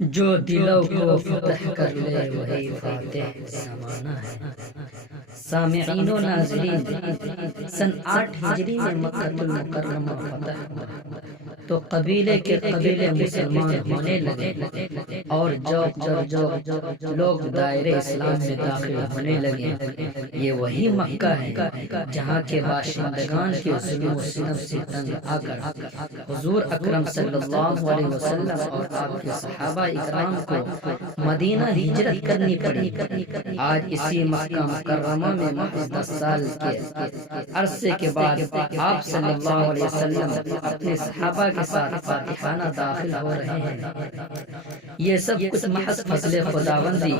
جو دلوں کو فتح کر لے وہی فاتح زمانہ ہے۔ سامعین و ناظرین، سن 8 ہجری میں مکہ المکرمہ فتح ہوا تو قبیلے کے قبیلے مسلمان ہونے لگے اور جوق در جوق لوگ دائرے اسلام میں داخل ہونے لگے۔ یہ وہی مکہ ہے جہاں کے باشندگان کے ظلم و ستم سے تنگ آ کر حضور اکرم صلی اللہ علیہ وسلم اور آپ کے صحابہ اکرام کو مدینہ ہجرت کرنی پڑی۔ آج اسی مکہ مکرمہ میں محض 10 سال کے عرصے کے بعد آپ صلی اللہ علیہ وسلم اپنے صحابہ کے ساتھ فاتحانہ داخل ہو رہے ہیں۔ یہ سب کچھ محض فضل خداوندی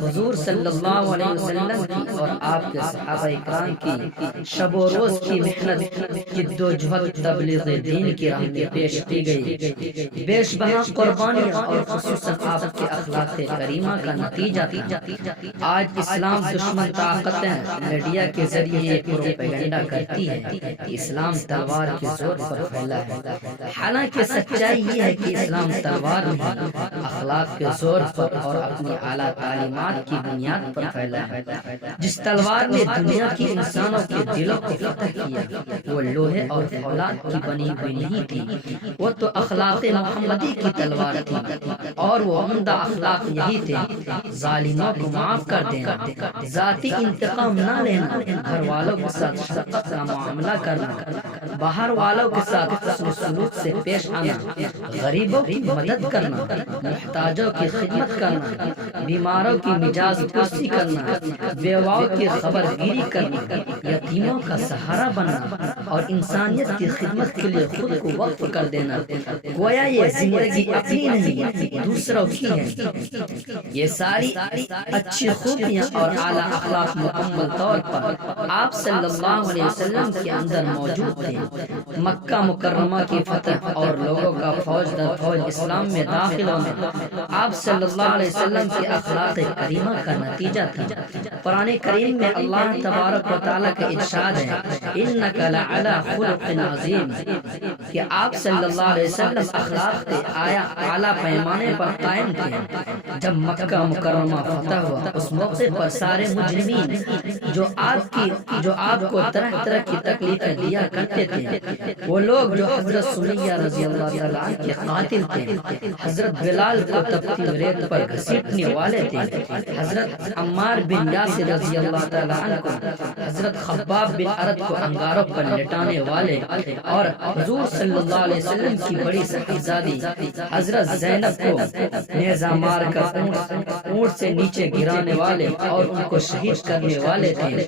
حضور صلی اللہ علیہ وسلم کی اور آپ کے صحابہ اکرام کی شب و روز کی محنت، جد و جہد تبلیغ دین کی راہ میں پیش کی گئی بیش بہا قربانیاں اور خصوصاً آپ کے اخلاق کریمہ کا نتیجہ تھا۔ آج اسلام دشمن طاقتیں میڈیا کے ذریعے یہ پروپیگنڈا کرتی ہے کہ اسلام تلوار کے زور پر پھیلا ہے، حالانکہ سچائی یہ ہے کہ اسلام تلوار نہیں، اخلاق کے زور پر اور اپنی اعلیٰ تعلیمات کی بنیاد پر پھیلا ہے۔ جس تلوار نے دنیا کی انسانوں کے دلوں کو فتح کیا وہ لوہے اور فولاد کی بنی ہوئی نہیں تھی، وہ تو اخلاق محمدی کی تلوار تھی، اور وہ عمدہ اخلاق یہی تھے: ظالموں کو معاف کر دینا، ذاتی انتقام نہ لینا، گھر والوں کے ساتھ شفقت کا معاملہ کرنا، باہر والوں کے ساتھ حسن سلوک سے پیش آنا، غریبوں کی مدد کرنا، محتاجوں کی خدمت کرنا، بیماروں کی مجاز پرسی کرنا، بیواؤں کی خبر گیری کرنا، یتیموں کا سہارا بننا اور انسانیت کی خدمت کے لیے خود کو وقف کر دینا۔ گویا یہ زندگی اپنی نہیں دوسروں کی ہے۔ یہ ساری اچھی خوبیاں اور اعلیٰ اخلاق مکمل طور پر آپ صلی اللہ علیہ وسلم کے اندر موجود تھے۔ مکہ مکرمہ کی فتح اور لوگوں کا فوج در فوج اسلام میں داخل ہونا آپ صلی اللہ علیہ وسلم کے اخلاق کریمہ کا نتیجہ تھا۔ قرآن کریم میں اللہ تبارک و تعالیٰ کا ارشاد ہے: اِنَّكَ لَعَلَىٰ خُلُقٍ عَظِيمٍ، کہ آپ صلی اللہ علیہ وسلم اخلاق کے اعلیٰ پیمانے پر قائم تھے۔ جب مکہ مکرمہ فتح ہوا اس موقع پر سارے مجرمین جو آپ کو طرح طرح کی تکلیفیں دیا کرتے تھے، وہ لوگ جو حضرت سمیہ رضی اللہ تعالیٰ عنہ کے قاتل تھے، حضرت بلال کو تپتی ریت پر گھسیٹنے والے تھے، حضرت عمار بن یاسر رضی اللہ تعالیٰ عنہ کو، حضرت خباب بن ارد کو انگاروں پر لٹانے والے، اور حضور صلی اللہ علیہ وسلم کی بڑی صاحبزادی حضرت زینب کو نیزہ مار کر اونٹ سے نیچے گرانے والے اور ان کو شہید کرنے والے تھے۔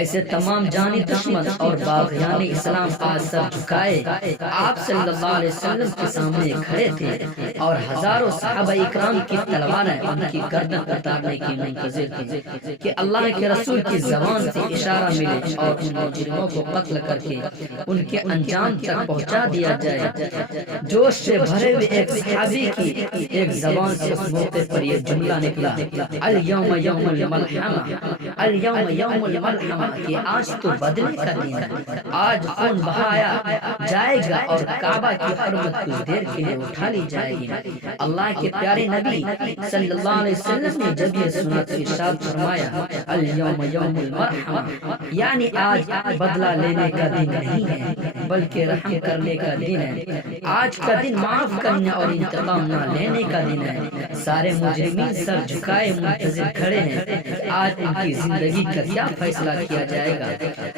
ایسے تمام جانی دشمن اور باغیان اسلام آج سر جھکائے آپ صلی اللہ علیہ وسلم کے سامنے کھڑے تھے، اور ہزاروں صحابہ اکرام کی تلواریں ان کی گردن اتارنے کی منتظر تھیں کہ اللہ کے رسول کی زبان سے اشارہ ملے اور ان مجرموں کو قتل کر کے ان کے انجام تک پہنچا دیا جائے۔ جوش سے بھرے ہوئے ایک صحابی کی ایک زبان سے اس موقع پر یہ جملہ نکلا: الیوم یوم الملحمہ، الیوم یوم الملحمہ، کہ آج تو بدلے کا دن ہے، آج خون بہایا جائے گا اور کعبہ کی حرمت کچھ دیر کے لیے اٹھا لی جائے گی۔ اللہ کے پیارے نبی صلی اللہ علیہ وسلم نے جب یہ سنا تو ارشاد فرمایا: الیوم یوم المرحمہ، یعنی آج بدلہ لینے کا دن نہیں ہے بلکہ رحم کرنے کا دن ہے۔ آج کا دن معاف کرنے اور انتقام نہ لینے کا دن ہے۔ سارے مجرمین سر جھکائے منتظر کھڑے ہیں کہ آج ان کی زندگی کا کیا فیصلہ کیا جائے گا۔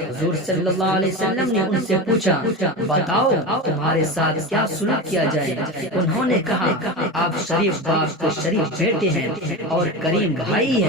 حضور صلی اللہ علیہ وسلم نے ان سے پوچھا: بتاؤ تمہارے ساتھ کیا سلوک کیا جائے؟ انہوں نے کہا: آپ شریف باپ کے شریف بیٹے ہیں اور کریم بھائی ہیں۔